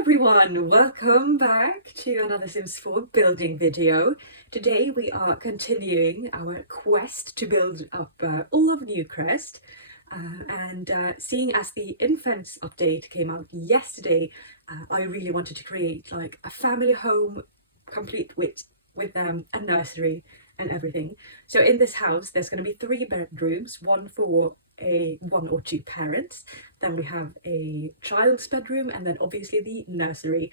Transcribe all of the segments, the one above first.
everyone, welcome back to another Sims 4 building video. Today we are continuing our quest to build up all of Newcrest, and seeing as the infants update came out yesterday, I really wanted to create like a family home complete with a nursery and everything. So in this house there's going to be 3 bedrooms, one for one or two parents, then we have a child's bedroom, and then obviously the nursery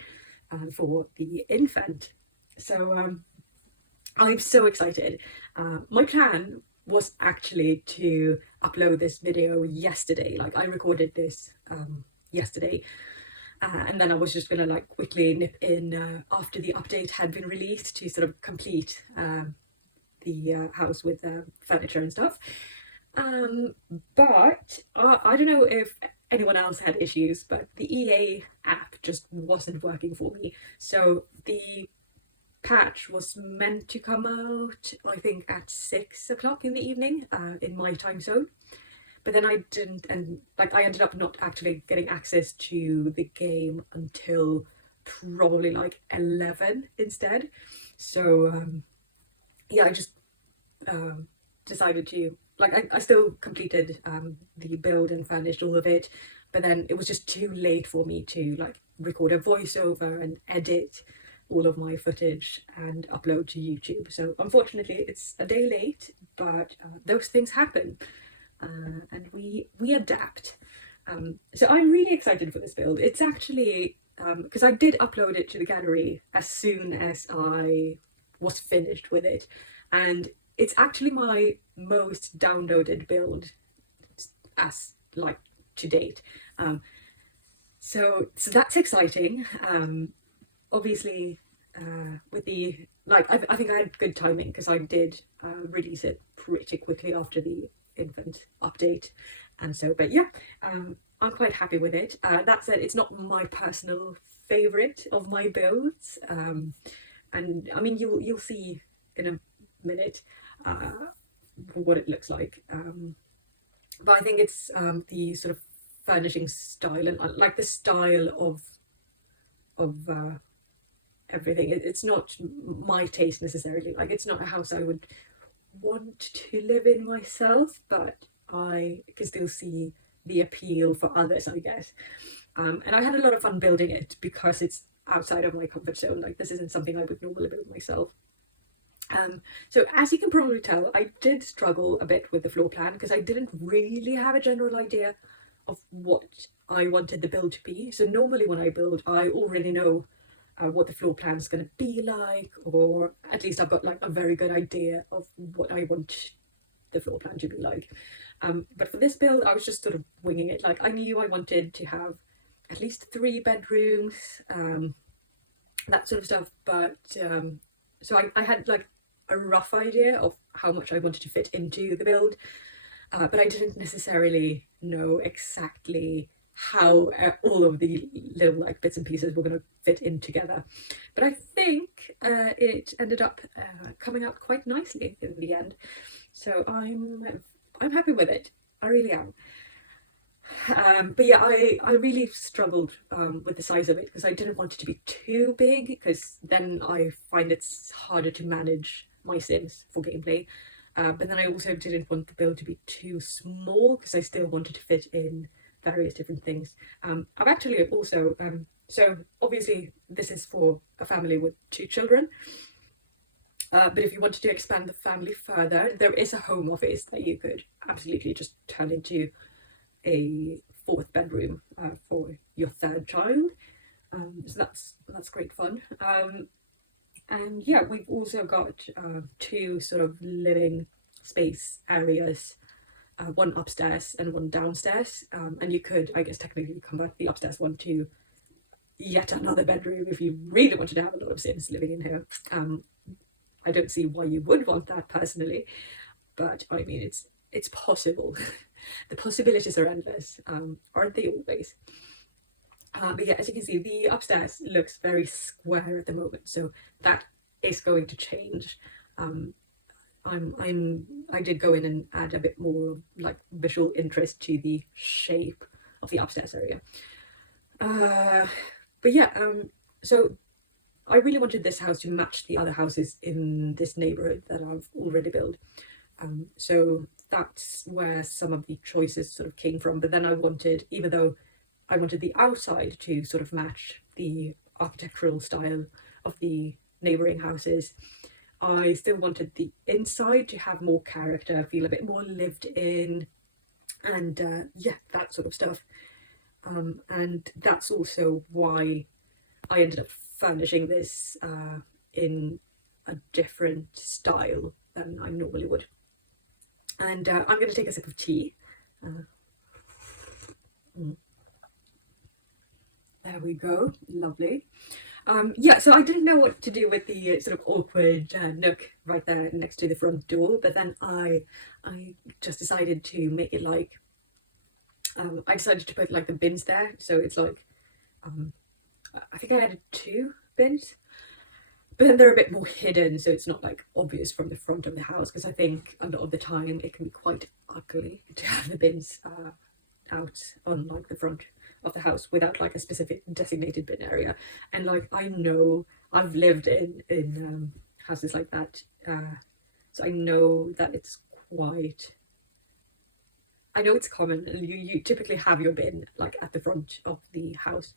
for the infant. So I'm so excited. My plan was actually to upload this video yesterday. Like, I recorded this yesterday, and then I was just gonna like quickly nip in after the update had been released to sort of complete the house with furniture and stuff. But I don't know if anyone else had issues, but the EA app just wasn't working for me. So the patch was meant to come out, I think, at 6 o'clock in the evening in my time zone. But then I didn't, and like I ended up not actually getting access to the game until probably like 11 instead. So yeah, I just decided to, like, I still completed the build and finished all of it, but then it was just too late for me to like record a voiceover and edit all of my footage and upload to YouTube. So unfortunately it's a day late, but those things happen, and we adapt. So I'm really excited for this build. It's actually because I did upload it to the gallery as soon as I was finished with it, and it's actually my most downloaded build as like to date. So that's exciting. Obviously with the like I think I had good timing because I did release it pretty quickly after the infant update, and so, but yeah, I'm quite happy with it. That said, it's not my personal favorite of my builds, and I mean you'll see in a minute what it looks like, but I think it's the sort of furnishing style and like the style of everything. It's not my taste necessarily. Like, it's not a house I would want to live in myself, but I can still see the appeal for others, I guess. And I had a lot of fun building it because it's outside of my comfort zone. Like, this isn't something I would normally build myself. So as you can probably tell, I did struggle a bit with the floor plan because I didn't really have a general idea of what I wanted the build to be. So normally when I build, I already know what the floor plan is going to be like, or at least I've got like a very good idea of what I want the floor plan to be like. But for this build, I was just sort of winging it. Like, I knew I wanted to have at least 3 bedrooms, that sort of stuff. But so I had like a rough idea of how much I wanted to fit into the build, but I didn't necessarily know exactly how all of the little like bits and pieces were going to fit in together. But I think it ended up coming out quite nicely in the end. So I'm happy with it. I really am. But yeah, I really struggled with the size of it because I didn't want it to be too big, because then I find it's harder to manage my Sims for gameplay. But then I also didn't want the build to be too small because I still wanted to fit in various different things. I've actually also, so obviously this is for a family with 2 children. But if you wanted to expand the family further, there is a home office that you could absolutely just turn into a 4th bedroom for your 3rd child. So that's great fun. And yeah, we've also got 2 sort of living space areas, one upstairs and one downstairs. And you could, I guess, technically convert the upstairs one to yet another bedroom if you really wanted to have a lot of Sims living in here. I don't see why you would want that personally, but I mean, it's possible. The possibilities are endless, aren't they always? But yeah, as you can see, the upstairs looks very square at the moment, so that is going to change. I did go in and add a bit more like visual interest to the shape of the upstairs area. But But yeah, so I really wanted this house to match the other houses in this neighborhood that I've already built. So that's where some of the choices sort of came from. But then I wanted, even though I wanted the outside to sort of match the architectural style of the neighboring houses, I still wanted the inside to have more character, feel a bit more lived in, and yeah, that sort of stuff. And that's also why I ended up furnishing this in a different style than I normally would. And I'm going to take a sip of tea. There we go, lovely. Yeah, so I didn't know what to do with the sort of awkward nook right there next to the front door, but then I just decided to make it like, I decided to put like the bins there, so it's like, I think I added 2 bins, but then they're a bit more hidden, so it's not like obvious from the front of the house, because I think a lot of the time it can be quite ugly to have the bins out on like the front of the house without like a specific designated bin area. And like, I know I've lived in houses like that, so I know that it's quite, I know it's common. You typically have your bin like at the front of the house,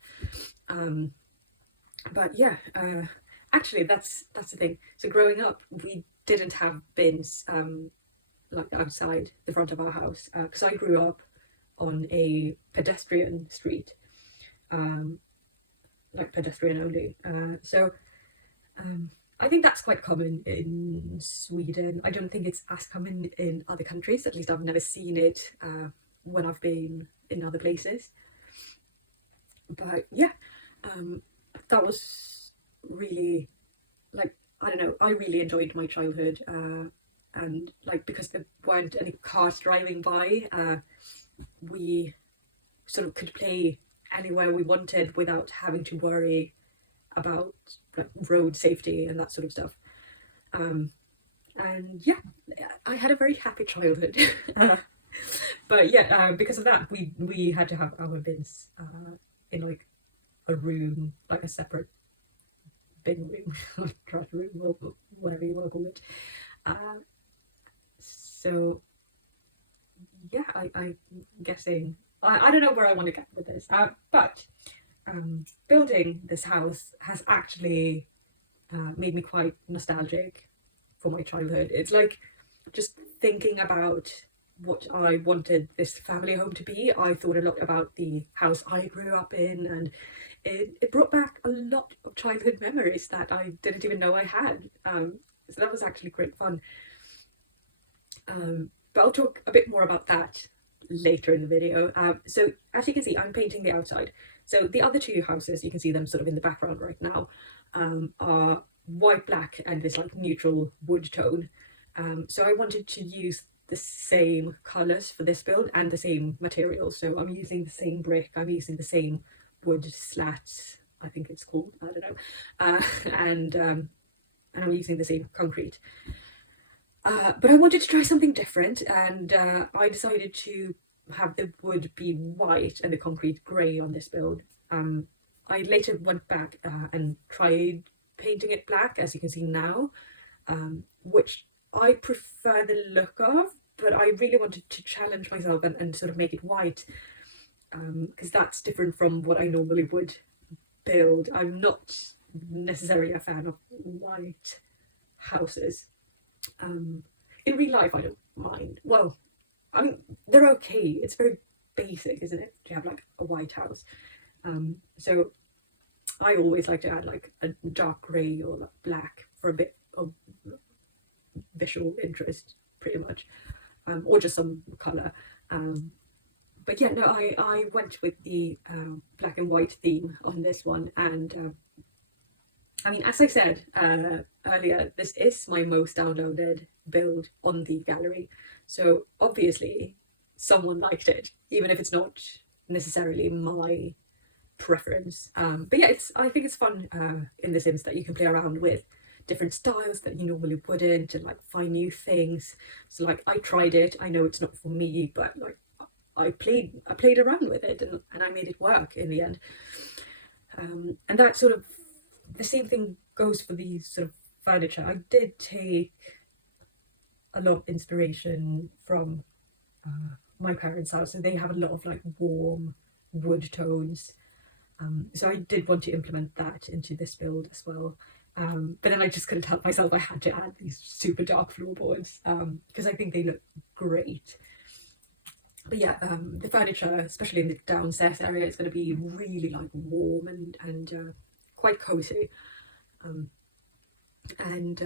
but yeah, actually that's the thing. So growing up, we didn't have bins like outside the front of our house, because I grew up on a pedestrian street, like pedestrian only. So I think that's quite common in Sweden. I don't think it's as common in other countries. At least I've never seen it when I've been in other places. But yeah, that was really, like, I don't know, I really enjoyed my childhood, and like, because there weren't any cars driving by, we sort of could play anywhere we wanted without having to worry about like road safety and that sort of stuff. And yeah, I had a very happy childhood. But yeah, because of that, we had to have our bins in like a room, like a separate bin room, trash room, or whatever you want to call it. So yeah, I'm guessing, I don't know where I want to get with this, but building this house has actually made me quite nostalgic for my childhood. It's like, just thinking about what I wanted this family home to be, I thought a lot about the house I grew up in, and it brought back a lot of childhood memories that I didn't even know I had. So that was actually great fun. But I'll talk a bit more about that later in the video. So as you can see, I'm painting the outside. So the other 2 houses, you can see them sort of in the background right now, are white, black, and this like neutral wood tone. So I wanted to use the same colours for this build and the same materials. So I'm using the same brick, I'm using the same wood slats, I think it's called, I don't know, and I'm using the same concrete. But I wanted to try something different, and I decided to have the wood be white and the concrete grey on this build. I later went back and tried painting it black, as you can see now, which I prefer the look of, but I really wanted to challenge myself and sort of make it white, because that's different from what I normally would build. I'm not necessarily a fan of white houses. In real life, I don't mind. Well, I mean, they're okay. It's very basic, isn't it, to have like a white house? So I always like to add like a dark grey or like black for a bit of visual interest, pretty much, or just some colour. But yeah, no, I went with the black and white theme on this one, and I mean, as I said earlier, this is my most downloaded build on the gallery, so obviously someone liked it, even if it's not necessarily my preference. But yeah, I think it's fun in The Sims that you can play around with different styles that you normally wouldn't, and like find new things. So like, I tried it, I know it's not for me, but like I played around with it, and I made it work in the end. And that sort of, the same thing goes for the sort of furniture. I did take a lot of inspiration from my parents' house, and they have a lot of like warm wood tones. So I did want to implement that into this build as well. But then I just couldn't help myself. I had to add these super dark floorboards because I think they look great. But yeah, the furniture, especially in the downstairs area, is going to be really like warm and quite cozy. And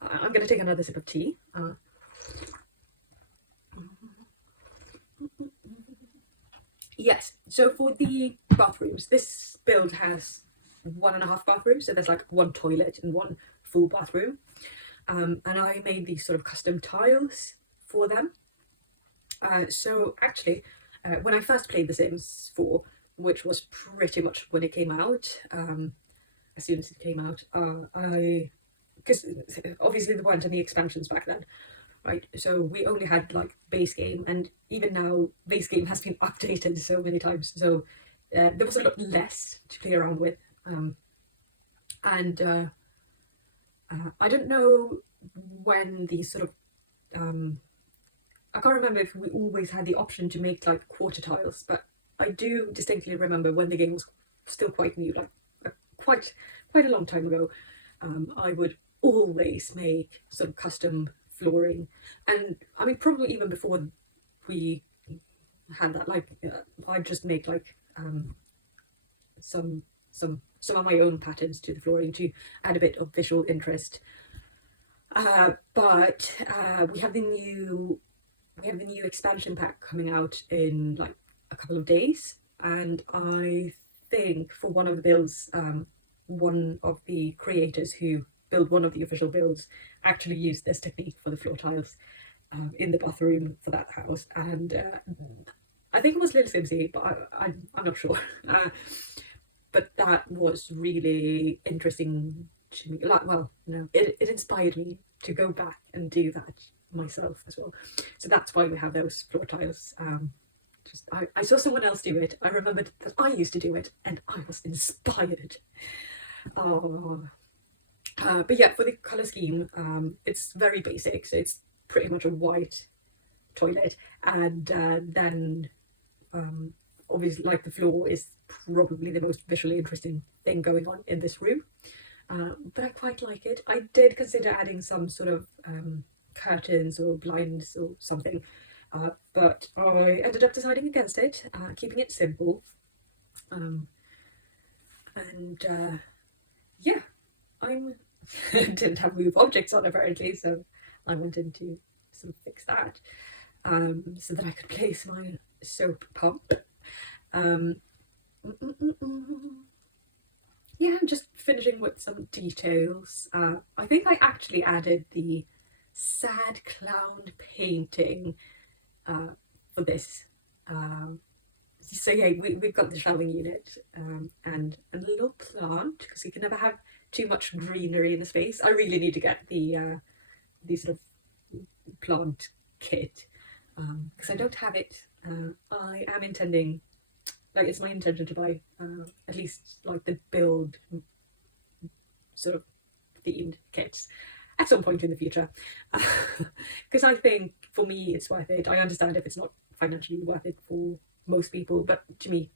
I'm going to take another sip of tea. Yes, so for the bathrooms, this build has 1.5 bathrooms, so there's like one toilet and one full bathroom. And I made these sort of custom tiles for them. So actually, when I first played The Sims 4, which was pretty much when it came out, as soon as it came out, because obviously there weren't any expansions back then, right? So we only had like base game, and even now base game has been updated so many times. So there was a lot less to play around with, and I don't know when these sort of I can't remember if we always had the option to make like quarter tiles, but I do distinctly remember when the game was still quite new, like quite a long time ago. I would always make sort of custom flooring, and I mean probably even before we had that, like I'd just make like some of my own patterns to the flooring to add a bit of visual interest. But we have the new expansion pack coming out in like a couple of days, and I think for one of the builds, one of the creators who built one of the official builds actually used this technique for the floor tiles in the bathroom for that house, and I think it was Little Simsy, but I'm not sure. But that was really interesting to me. Like, well, no, it inspired me to go back and do that myself as well. So that's why we have those floor tiles. I saw someone else do it. I remembered that I used to do it, and I was inspired. But yeah, for the color scheme, it's very basic. So it's pretty much a white toilet, and then obviously, like, the floor is probably the most visually interesting thing going on in this room. But I quite like it. I did consider adding some sort of curtains or blinds or something, but I ended up deciding against it, keeping it simple. Yeah, I'm didn't have move objects on apparently, so I wanted to sort of fix that, so that I could place my soap pump. Yeah, I'm just finishing with some details. I think I actually added the sad clown painting for this. So yeah, we've got the shelving unit and a little plant, because you can never have too much greenery in the space. I really need to get the sort of plant kit, because I don't have it. I am intending, like, it's my intention to buy at least like the build sort of themed kits at some point in the future, because I think for me it's worth it. I understand if it's not financially worth it for most people, but to me,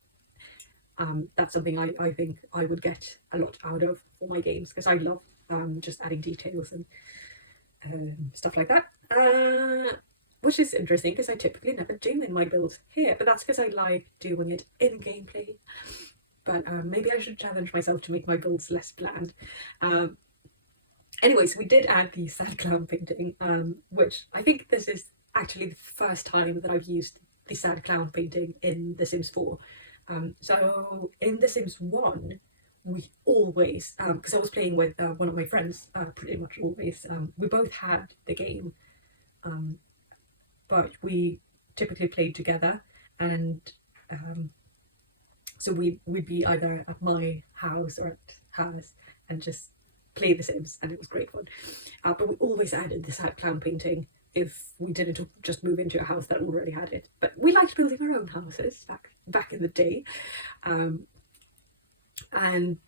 that's something I think I would get a lot out of for my games, because I love just adding details and stuff like that. Which is interesting, because I typically never do in my builds here, but that's because I like doing it in gameplay. But maybe I should challenge myself to make my builds less bland. Anyways, we did add the sad clown painting, which I think this is actually the first time that I've used the sad clown painting in The Sims 4. So in The Sims 1, we always, because I was playing with one of my friends pretty much always, we both had the game, but we typically played together, and so we'd be either at my house or at hers and just play The Sims, and it was great fun. But we always added the sad clown painting if we didn't just move into a house that already had it. But we liked building our own houses back in the day. and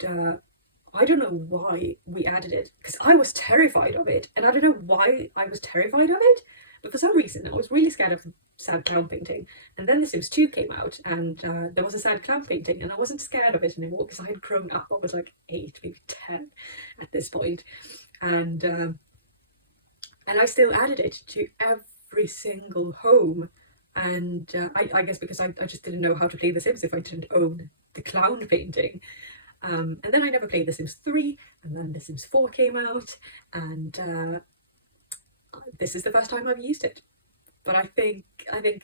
I don't know why we added it, because I was terrified of it, and I don't know why I was terrified of it, but for some reason I was really scared of the sad clown painting. And then The Sims 2 came out, and there was a sad clown painting, and I wasn't scared of it anymore because I had grown up. I was like 8, maybe 10 at this point, and I still added it to every single home. And I guess because I just didn't know how to play The Sims if I didn't own the clown painting. And then I never played The Sims 3, and then The Sims 4 came out, and this is the first time I've used it. But I think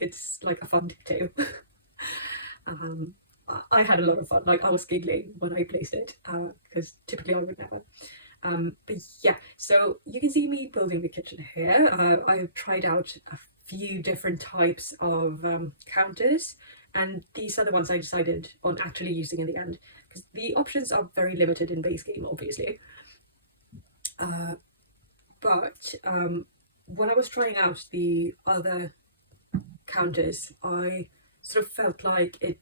it's like a fun detail. I had a lot of fun. Like, I was giggling when I placed it, because typically I would never. But yeah, so you can see me building the kitchen here. I've tried out a few different types of counters, and these are the ones I decided on actually using in the end, because the options are very limited in base game, obviously. But when I was trying out the other counters, I sort of felt like it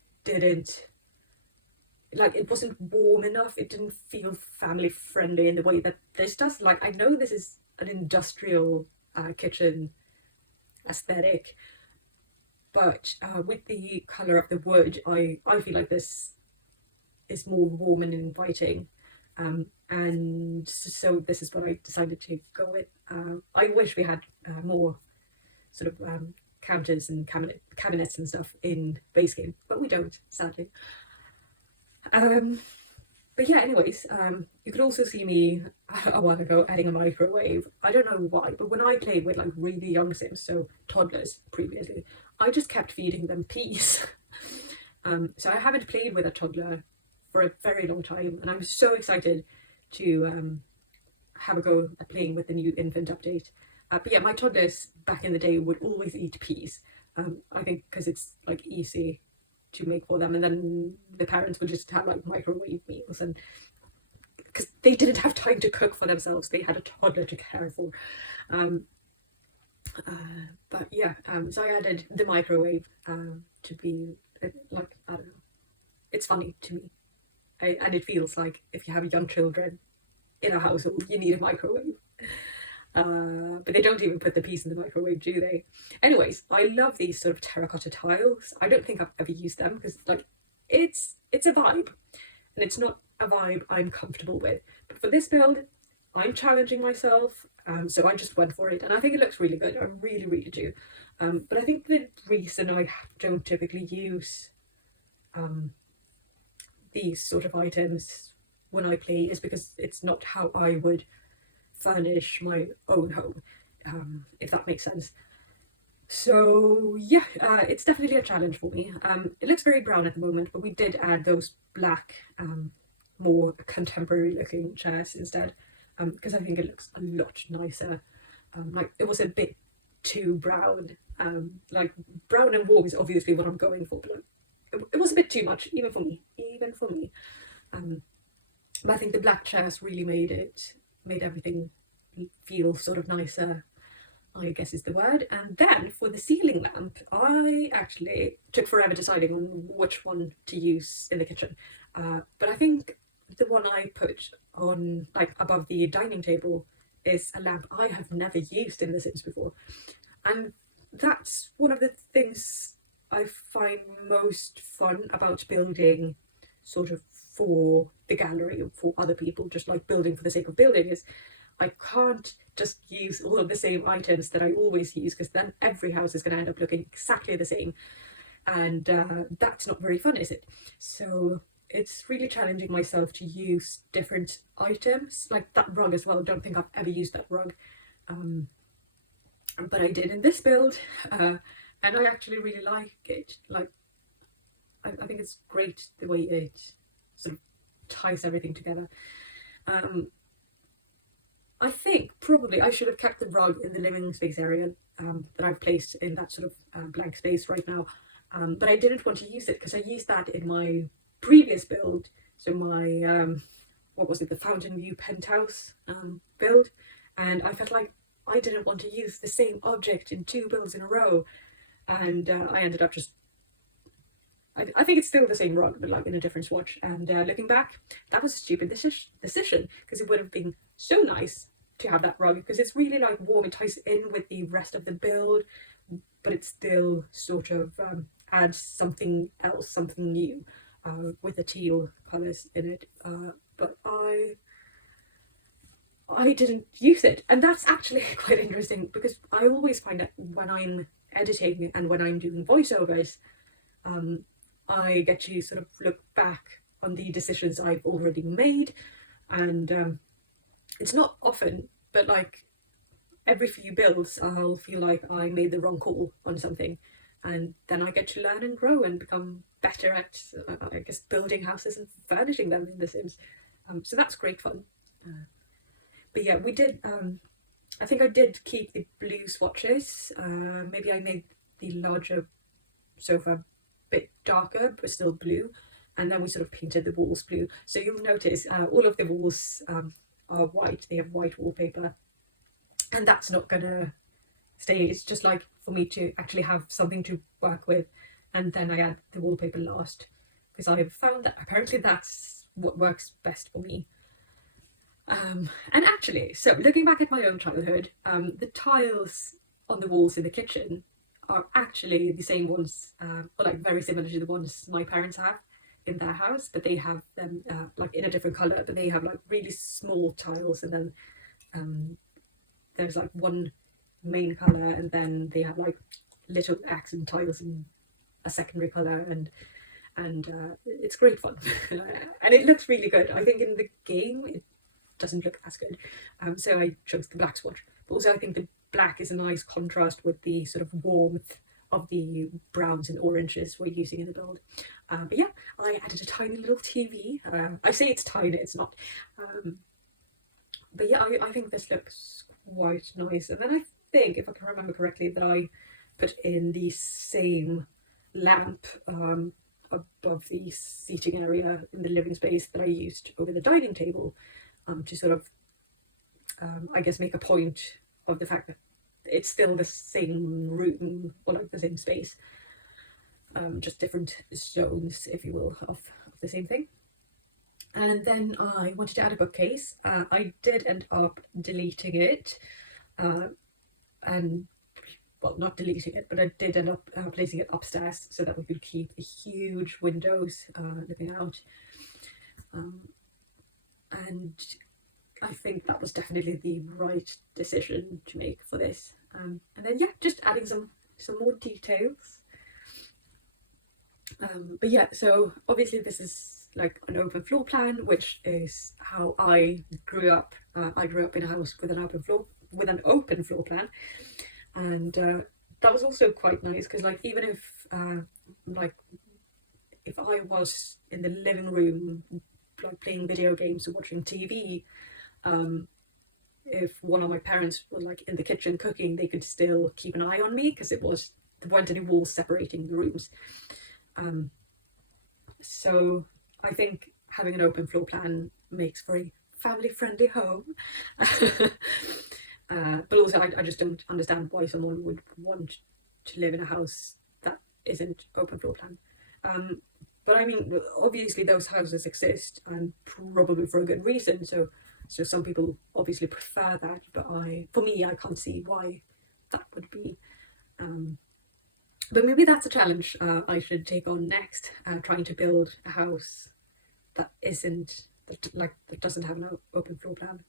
wasn't warm enough. It didn't feel family friendly in the way that this does. Like, I know this is an industrial kitchen aesthetic, but with the color of the wood, I feel like this is more warm and inviting. And so this is what I decided to go with. I wish we had more sort of counters and cabinets and stuff in base game, but we don't, sadly. But yeah, anyways, you could also see me a while ago adding a microwave. I don't know why, but when I played with like really young Sims, so toddlers previously, I just kept feeding them peas. So I haven't played with a toddler for a very long time, and I'm so excited to have a go at playing with the new infant update. But yeah, my toddlers back in the day would always eat peas. I think because it's like easy to make for them, and then the parents would just have like microwave meals, and because they didn't have time to cook for themselves, they had a toddler to care for. But yeah, so I added the microwave to be like, I don't know, it's funny to me. And it feels like if you have young children in a household, you need a microwave. But they don't even put the peas in the microwave, do they? Anyways, I love these sort of terracotta tiles. I don't think I've ever used them because like it's a vibe, and it's not a vibe I'm comfortable with. But for this build, I'm challenging myself, so I just went for it, and I think it looks really good. I really, really do. But I think the reason I don't typically use these sort of items when I play is because it's not how I would furnish my own home, if that makes sense. So yeah, it's definitely a challenge for me. It looks very brown at the moment, but we did add those black, more contemporary looking chairs instead, because I think it looks a lot nicer. Like, it was a bit too brown. Like, brown and warm is obviously what I'm going for, but it was a bit too much, even for me. But I think the black chairs really made everything feel sort of nicer, I guess is the word. And then for the ceiling lamp, I actually took forever deciding on which one to use in the kitchen. But I think the one I put on, like, above the dining table is a lamp I have never used in The Sims before. And that's one of the things I find most fun about building sort of for the gallery or for other people, just like building for the sake of building, is I can't just use all of the same items that I always use, because then every house is going to end up looking exactly the same, and that's not very fun, is it? So it's really challenging myself to use different items, like that rug as well. I don't think I've ever used that rug, but I did in this build, and I actually really like it. Like, I think it's great the way it sort of ties everything together. I think probably I should have kept the rug in the living space area that I've placed in that sort of blank space right now, but I didn't want to use it because I used that in my previous build. So my what was it, the Fountain View penthouse build, and I felt like I didn't want to use the same object in 2 builds in a row, and I ended up just I think it's still the same rug, but like in a different swatch. And looking back, that was a stupid decision, because it would have been so nice to have that rug, because it's really like warm. It ties in with the rest of the build, but it still sort of adds something else, something new, with the teal colours in it. But I didn't use it, and that's actually quite interesting, because I always find that when I'm editing and when I'm doing voiceovers, I get to sort of look back on the decisions I've already made, and it's not often, but like every few builds I'll feel like I made the wrong call on something, and then I get to learn and grow and become better at I guess building houses and furnishing them in The Sims. So that's great fun. But yeah, we did I think I did keep the blue swatches. Maybe I made the larger sofa a bit darker but still blue, and then we sort of painted the walls blue. So you'll notice all of the walls are white. They have white wallpaper, and that's not gonna stay. It's just like for me to actually have something to work with, and then I add the wallpaper last, because I've found that apparently that's what works best for me. And actually, so looking back at my own childhood, the tiles on the walls in the kitchen are actually the same ones, or like very similar to the ones my parents have in their house, but they have them like in a different colour, but they have like really small tiles, and then there's like one main colour, and then they have like little accent tiles in a secondary colour, and it's great fun. And it looks really good. I think in the game it doesn't look as good, so I chose the black swatch. But also I think the black is a nice contrast with the sort of warmth of the browns and oranges we're using in the build. But yeah, I added a tiny little TV. I say it's tiny, it's not. But yeah, I think this looks quite nice. And then I think, if I can remember correctly, that I put in the same lamp above the seating area in the living space that I used over the dining table, to sort of, I guess, make a point of the fact that it's still the same room, or like the same space, just different zones, if you will, of the same thing. And then I wanted to add a bookcase. I did end up deleting it, and well, not deleting it, but I did end up placing it upstairs so that we could keep the huge windows looking out. And I think that was definitely the right decision to make for this. And then yeah, just adding some more details. But yeah, so obviously this is like an open floor plan, which is how I grew up. I grew up in a house with an open floor plan, and that was also quite nice, because like even if like if I was in the living room like playing video games or watching TV, if one of my parents were like in the kitchen cooking, they could still keep an eye on me, because there weren't any walls separating the rooms. So I think having an open floor plan makes for a family-friendly home. But also I just don't understand why someone would want to live in a house that isn't open floor plan. But I mean, obviously those houses exist, and probably for a good reason. So some people obviously prefer that, but for me, I can't see why that would be. But maybe that's a challenge I should take on next, trying to build a house that doesn't have an open floor plan.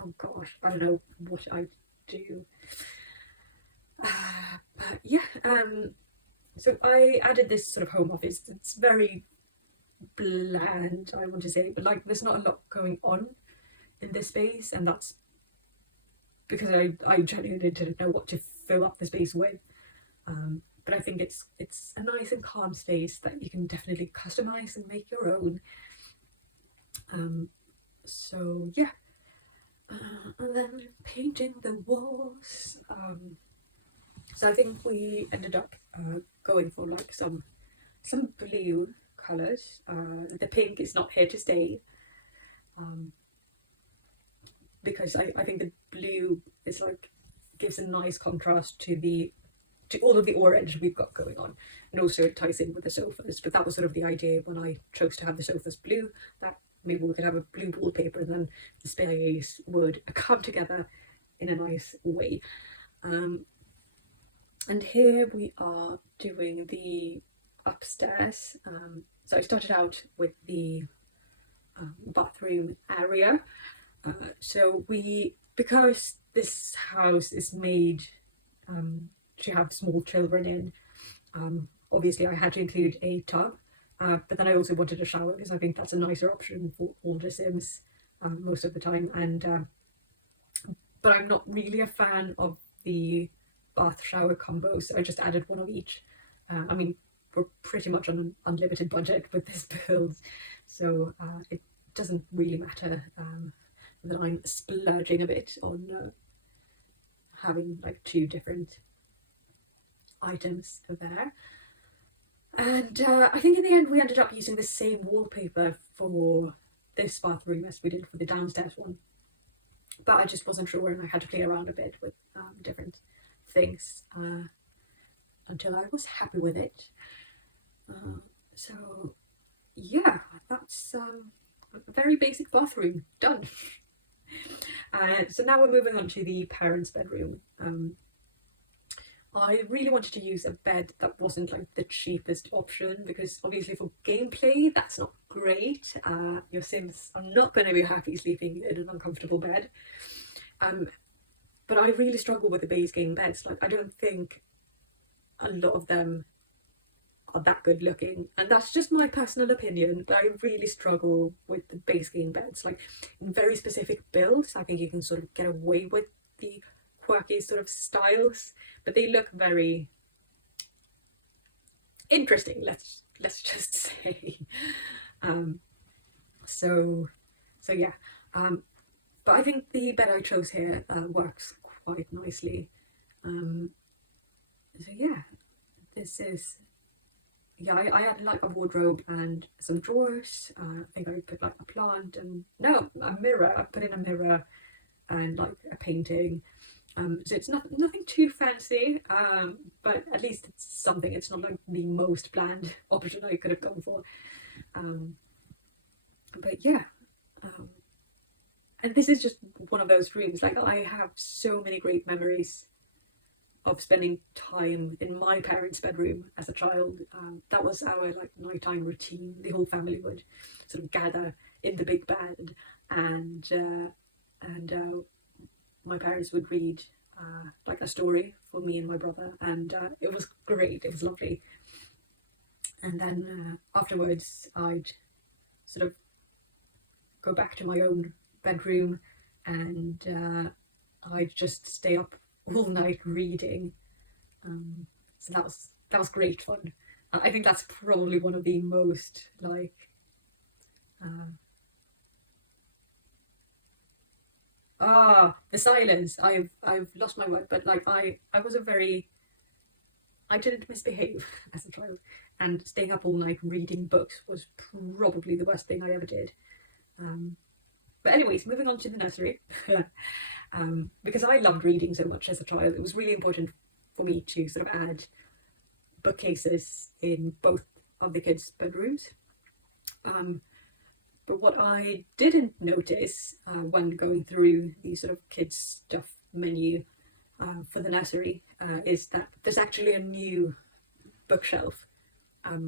Oh gosh, I don't know what I do. But yeah, so I added this sort of home office. It's very bland, I want to say, but like there's not a lot going on in this space, and that's because I genuinely didn't know what to fill up the space with. But I think it's a nice and calm space that you can definitely customize and make your own. So yeah, and then painting the walls. So I think we ended up going for like some blue colours. The pink is not here to stay, because I think the blue is like gives a nice contrast to the to all of the orange we've got going on, and also it ties in with the sofas. But that was sort of the idea when I chose to have the sofas blue, that maybe we could have a blue wallpaper and then the space would come together in a nice way. And here we are doing the upstairs. So I started out with the bathroom area. So because this house is made to have small children in, obviously I had to include a tub, but then I also wanted a shower because I think that's a nicer option for older Sims most of the time. And but I'm not really a fan of the bath shower combo, so I just added one of each. I mean, we're pretty much on an unlimited budget with this build, so it doesn't really matter that I'm splurging a bit on having like 2 different items there. And I think in the end we ended up using the same wallpaper for this bathroom as we did for the downstairs one, but I just wasn't sure and I had to play around a bit with different things until I was happy with it. So yeah, that's a very basic bathroom done. So now we're moving on to the parents' bedroom. I really wanted to use a bed that wasn't like the cheapest option, because obviously for gameplay that's not great. Your Sims are not going to be happy sleeping in an uncomfortable bed. But I really struggle with the base game beds. Like, I don't think a lot of them are that good looking, and that's just my personal opinion, but I really struggle with the base game beds. Like, in very specific builds I think you can sort of get away with the quirky sort of styles, but they look very interesting, let's just say. So yeah, but I think the bed I chose here works quite nicely. So yeah, this is, yeah, I had like a wardrobe and some drawers. I think I put like a plant and a mirror. I put in a mirror and like a painting. So it's nothing too fancy, but at least it's something. It's not like the most bland option I could have gone for. But yeah, and this is just one of those rooms. Like, I have so many great memories of spending time in my parents' bedroom as a child. That was our like nighttime routine. The whole family would sort of gather in the big bed, and my parents would read like a story for me and my brother, and it was great. It was lovely. And then afterwards I'd sort of go back to my own bedroom, and I'd just stay up all night reading. So that was great fun. I think that's probably one of the most like the silence. I've lost my word, but like I didn't misbehave as a child, and staying up all night reading books was probably the worst thing I ever did. But anyways, moving on to the nursery. Because I loved reading so much as a child, it was really important for me to sort of add bookcases in both of the kids' bedrooms. But what I didn't notice when going through the sort of kids' stuff menu for the nursery is that there's actually a new bookshelf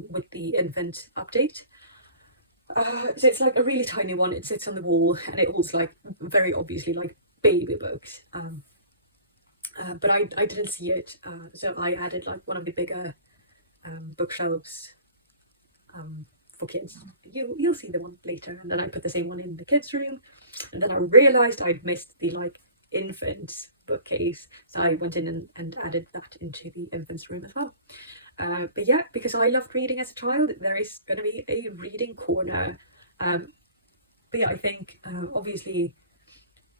with the infant update. So it's like a really tiny one. It sits on the wall, and it holds like very obviously like baby books. But I didn't see it, so I added like one of the bigger bookshelves for kids. You'll see the one later. And then I put the same one in the kids' room, and then I realised I'd missed the like infants bookcase, so I went in and added that into the infants' room as well. But yeah, because I loved reading as a child, there is going to be a reading corner. But yeah, I think obviously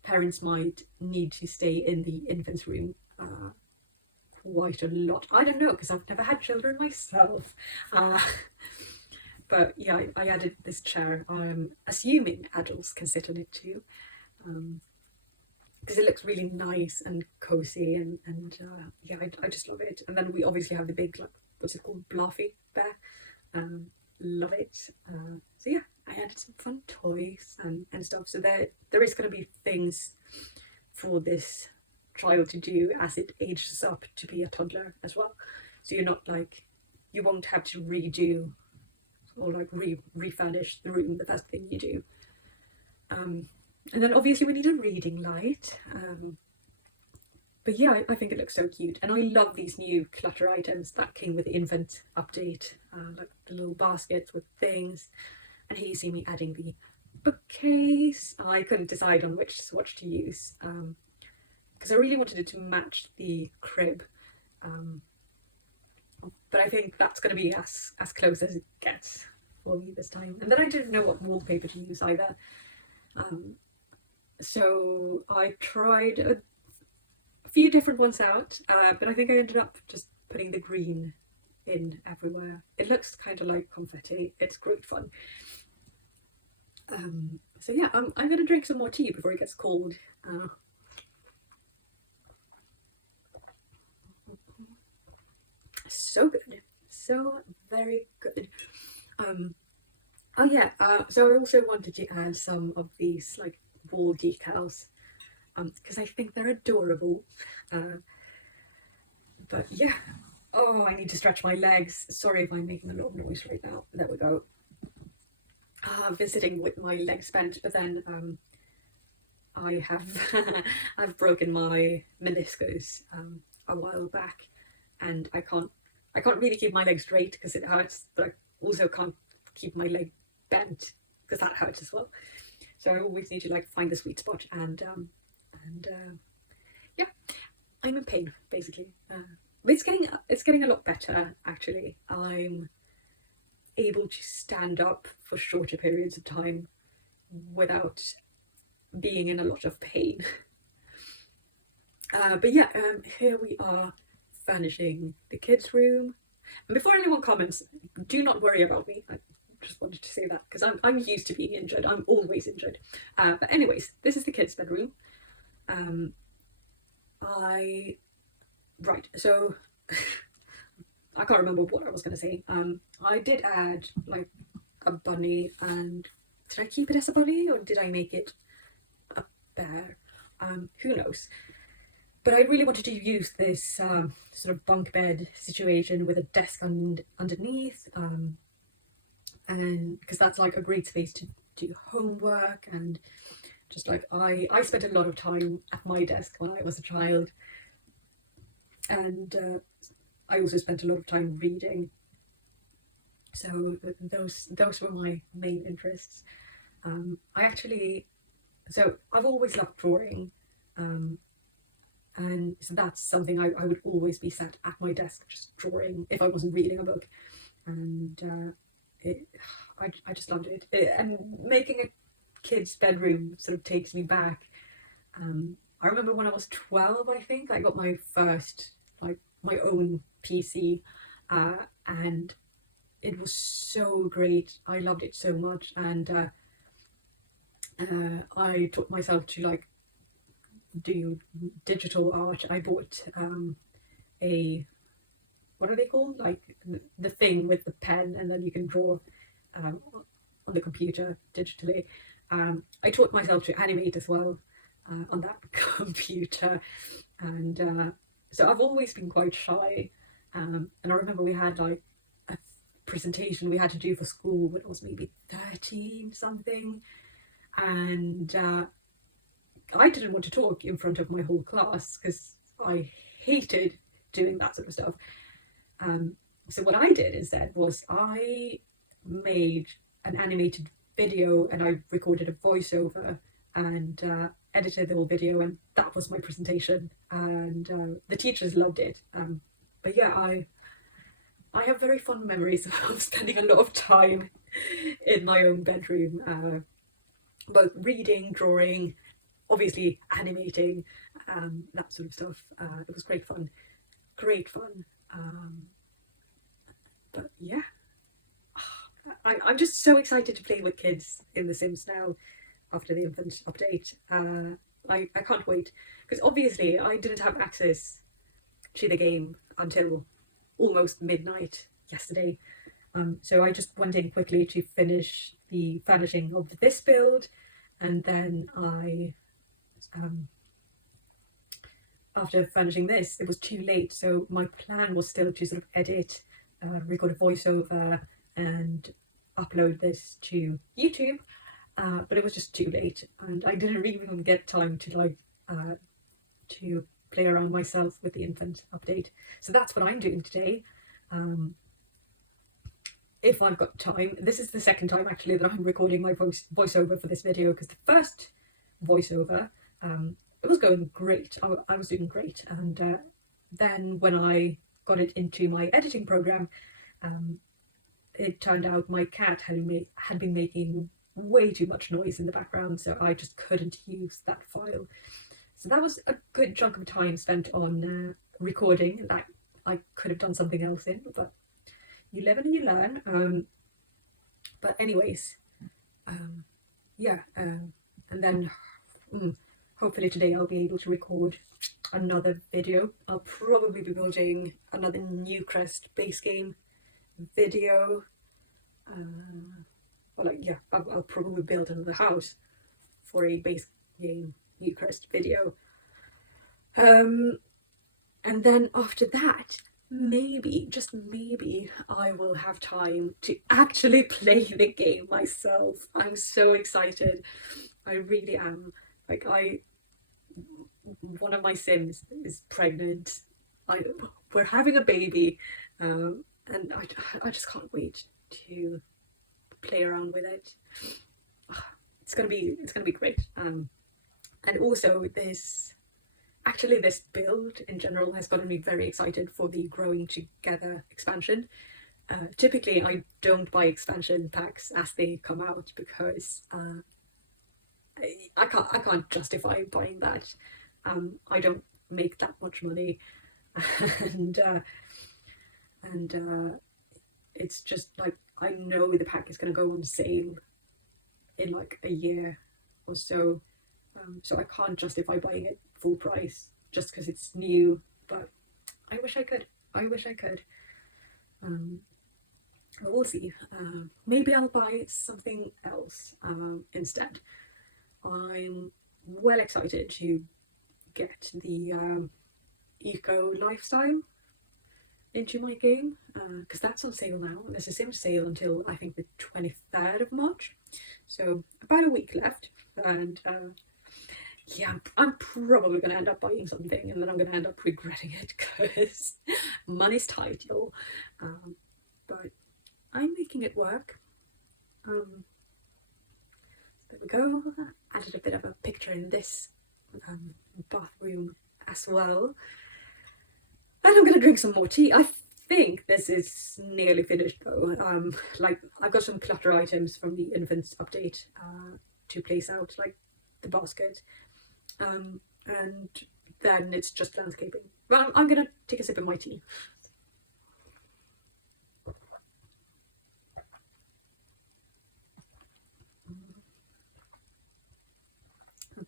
parents might need to stay in the infants' room quite a lot. I don't know, because I've never had children myself. But yeah, I added this chair. I'm assuming adults can sit on it too. because it looks really nice and cozy, and yeah, I just love it. And then we obviously have the big, like, what's it called, Bluffy bear. Love it. So yeah, I added some fun toys and stuff. So there is going to be things for this child to do as it ages up to be a toddler as well. So you're not like, you won't have to redo or like refurnish the room the first thing you do. And then obviously we need a reading light. But yeah, I think it looks so cute, and I love these new clutter items that came with the infant update, like the little baskets with things. And here you see me adding the bookcase. I couldn't decide on which swatch to use because I really wanted it to match the crib, but I think that's going to be as close as it gets for me this time. And then I didn't know what wallpaper to use either, so I tried a few different ones out, but I think I ended up just putting the green in everywhere. It looks kind of like confetti. It's great fun. So yeah, I'm gonna drink some more tea before it gets cold. So good, so very good. Oh yeah, so I also wanted to add some of these like wall decals, because I think they're adorable. But yeah, oh, I need to stretch my legs. Sorry if I'm making a lot of noise right now. There we go. I've been sitting with my legs bent, but then I have I've broken my meniscus a while back, and I can't really keep my leg straight because it hurts, but I also can't keep my leg bent because that hurts as well. So I always need to like find the sweet spot, and yeah, I'm in pain basically. But it's getting a lot better actually. I'm able to stand up for shorter periods of time without being in a lot of pain. But yeah, here we are furnishing the kids' room. And before anyone comments, do not worry about me. I just wanted to say that because I'm used to being injured. I'm always injured. But anyways, this is the kids' bedroom. Right, so I can't remember what I was going to say. I did add like a bunny, and did I keep it as a bunny or did I make it a bear? Who knows? But I really wanted to use this sort of bunk bed situation with a desk underneath, and because that's like a great space to do homework, and just like I spent a lot of time at my desk when I was a child, and I also spent a lot of time reading. So those were my main interests. I've always loved drawing, and so that's something I would always be sat at my desk just drawing if I wasn't reading a book, and I just loved it. And making a kid's bedroom sort of takes me back. I remember when I was 12, I think I got my first like my own PC, and it was so great. I loved it so much, and I taught myself to like do digital art. I bought what are they called? Like the thing with the pen, and then you can draw on the computer digitally. I taught myself to animate as well on that computer, and so I've always been quite shy. And I remember we had like a presentation we had to do for school when I was maybe 13 something, and I didn't want to talk in front of my whole class because I hated doing that sort of stuff. So what I did instead was I made an animated video, and I recorded a voiceover and edited the whole video, and that was my presentation, and the teachers loved it. But yeah, I have very fond memories of spending a lot of time in my own bedroom, both reading, drawing, obviously animating, that sort of stuff. It was great fun. But yeah, I'm just so excited to play with kids in The Sims now after the infant update. I can't wait, because obviously I didn't have access to the game until almost midnight yesterday. So I just went in quickly to finish the finishing of this build, and then after finishing this, it was too late. So my plan was still to sort of edit, record a voiceover, and upload this to YouTube, but it was just too late, and I didn't really even get time to to play around myself with the infant update. So that's what I'm doing today. If I've got time. This is the second time actually that I'm recording my voiceover for this video, because the first voiceover, it was going great. I was doing great, and then when I got it into my editing program, it turned out my cat had been making way too much noise in the background, so I just couldn't use that file. So that was a good chunk of time spent on recording that I could have done something else in, but you live and you learn. But anyways, yeah, and then hopefully today I'll be able to record another video. I'll probably be building another Newcrest base game video. Or I'll probably build another house for a base game Newcrest video. And then after that, maybe, just maybe, I will have time to actually play the game myself. I'm so excited. I really am. One of my Sims is pregnant. We're having a baby, and I just can't wait to play around with it. It's gonna be great. And also this build in general has gotten me very excited for the Growing Together expansion. Typically I don't buy expansion packs as they come out, because I can't justify buying that. I don't make that much money, and it's just like, I know the pack is going to go on sale in like a year or so, so I can't justify buying it full price just because it's new. But I wish I could. We'll see. Maybe I'll buy something else instead. I'm well excited to get the eco lifestyle into my game, because that's on sale now. There's a sim sale until I think the 23rd of March, so about a week left. And yeah, I'm probably going to end up buying something, and then I'm going to end up regretting it, because money's tight, y'all. But I'm making it work. There we go. Added a bit of a picture in this bathroom as well. And I'm gonna drink some more tea. I think this is nearly finished though. I've got some clutter items from the infant's update to place out, like the basket, and then it's just landscaping. But I'm gonna take a sip of my tea.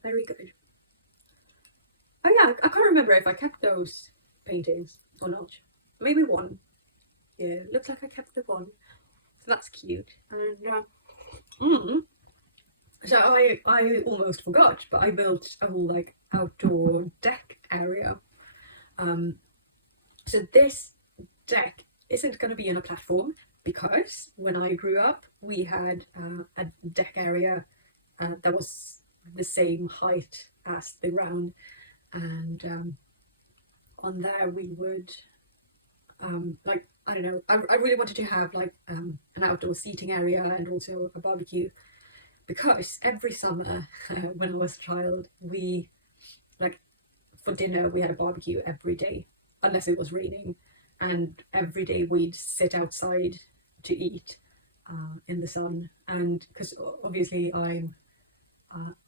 Very good. Oh yeah, I can't remember if I kept those paintings or not. Maybe one. Yeah, looks like I kept the one. So that's cute. And so I almost forgot, but I built a whole like outdoor deck area. So this deck isn't going to be on a platform, because when I grew up we had a deck area that was the same height as the ground, and on there we would I don't know, I really wanted to have like an outdoor seating area and also a barbecue, because every summer when I was a child, we, like, for dinner we had a barbecue every day unless it was raining, and every day we'd sit outside to eat in the sun. And because obviously I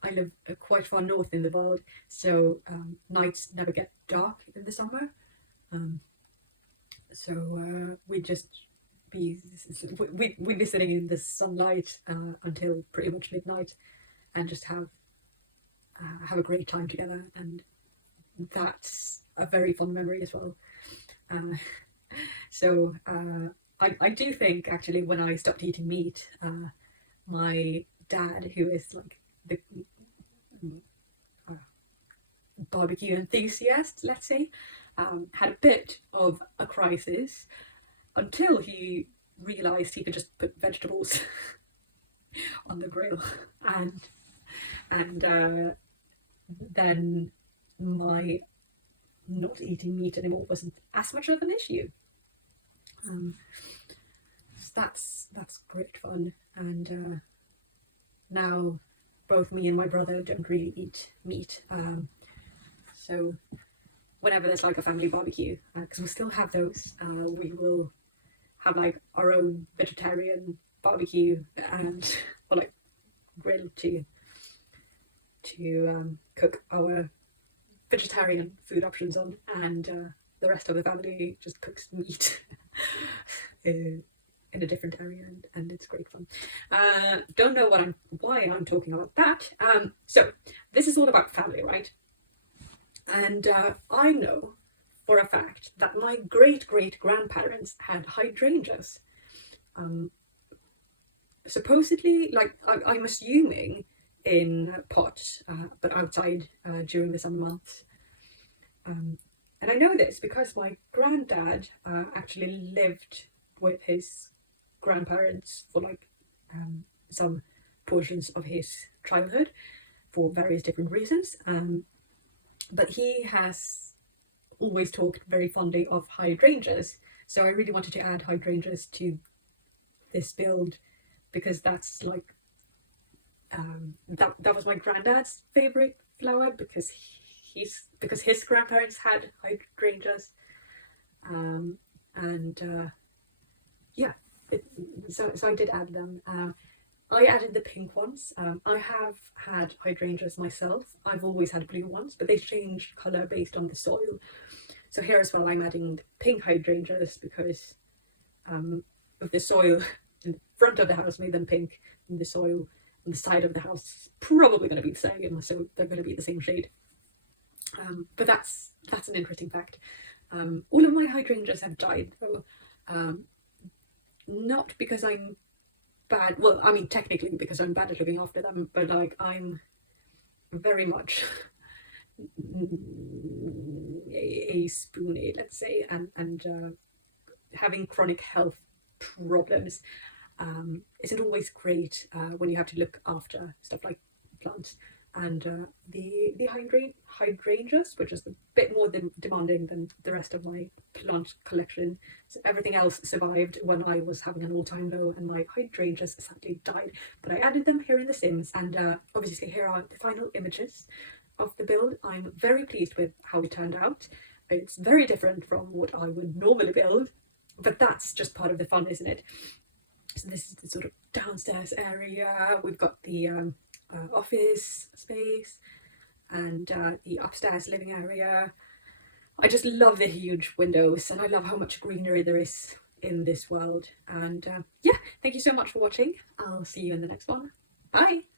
live quite far north in the world, so nights never get dark in the summer. So we'd be sitting in the sunlight until pretty much midnight, and just have have a great time together, and that's a very fond memory as well. So I do think actually when I stopped eating meat, my dad, who is like the barbecue enthusiast, let's say, had a bit of a crisis until he realised he could just put vegetables on the grill, and then my not eating meat anymore wasn't as much of an issue. So that's great fun, and now both me and my brother don't really eat meat. So whenever there's like a family barbecue, because we still have those, we will have like our own vegetarian barbecue and or like grill to cook our vegetarian food options on, and the rest of the family just cooks meat in a different area, and it's great fun. Don't know why I'm talking about that. So this is all about family, right? And I know for a fact that my great grandparents had hydrangeas. Supposedly, like I'm assuming in pots, but outside during the summer months. And I know this because my granddad actually lived with his grandparents for like some portions of his childhood for various different reasons. But he has always talked very fondly of hydrangeas, so I really wanted to add hydrangeas to this build because that's like that was my granddad's favorite flower because his grandparents had hydrangeas, and yeah, so I did add them. I added the pink ones. I have had hydrangeas myself. I've always had blue ones, but they change colour based on the soil. So here as well, I'm adding the pink hydrangeas because of the soil in the front of the house made them pink, and the soil on the side of the house is probably going to be the same, so they're going to be the same shade. But that's an interesting fact. All of my hydrangeas have died though. Not because I'm bad, well, I mean technically because I'm bad at looking after them, but like I'm very much a spoonie, let's say, and having chronic health problems isn't always great when you have to look after stuff like plants. And the hydrangeas, which is a bit more demanding than the rest of my plant collection. So everything else survived when I was having an all-time low, and my hydrangeas sadly died. But I added them here in The Sims, and obviously here are the final images of the build. I'm very pleased with how it turned out. It's very different from what I would normally build, but that's just part of the fun, isn't it? So this is the sort of downstairs area. We've got the office space and the upstairs living area. I just love the huge windows, and I love how much greenery there is in this world. And yeah, thank you so much for watching. I'll see you in the next one. Bye!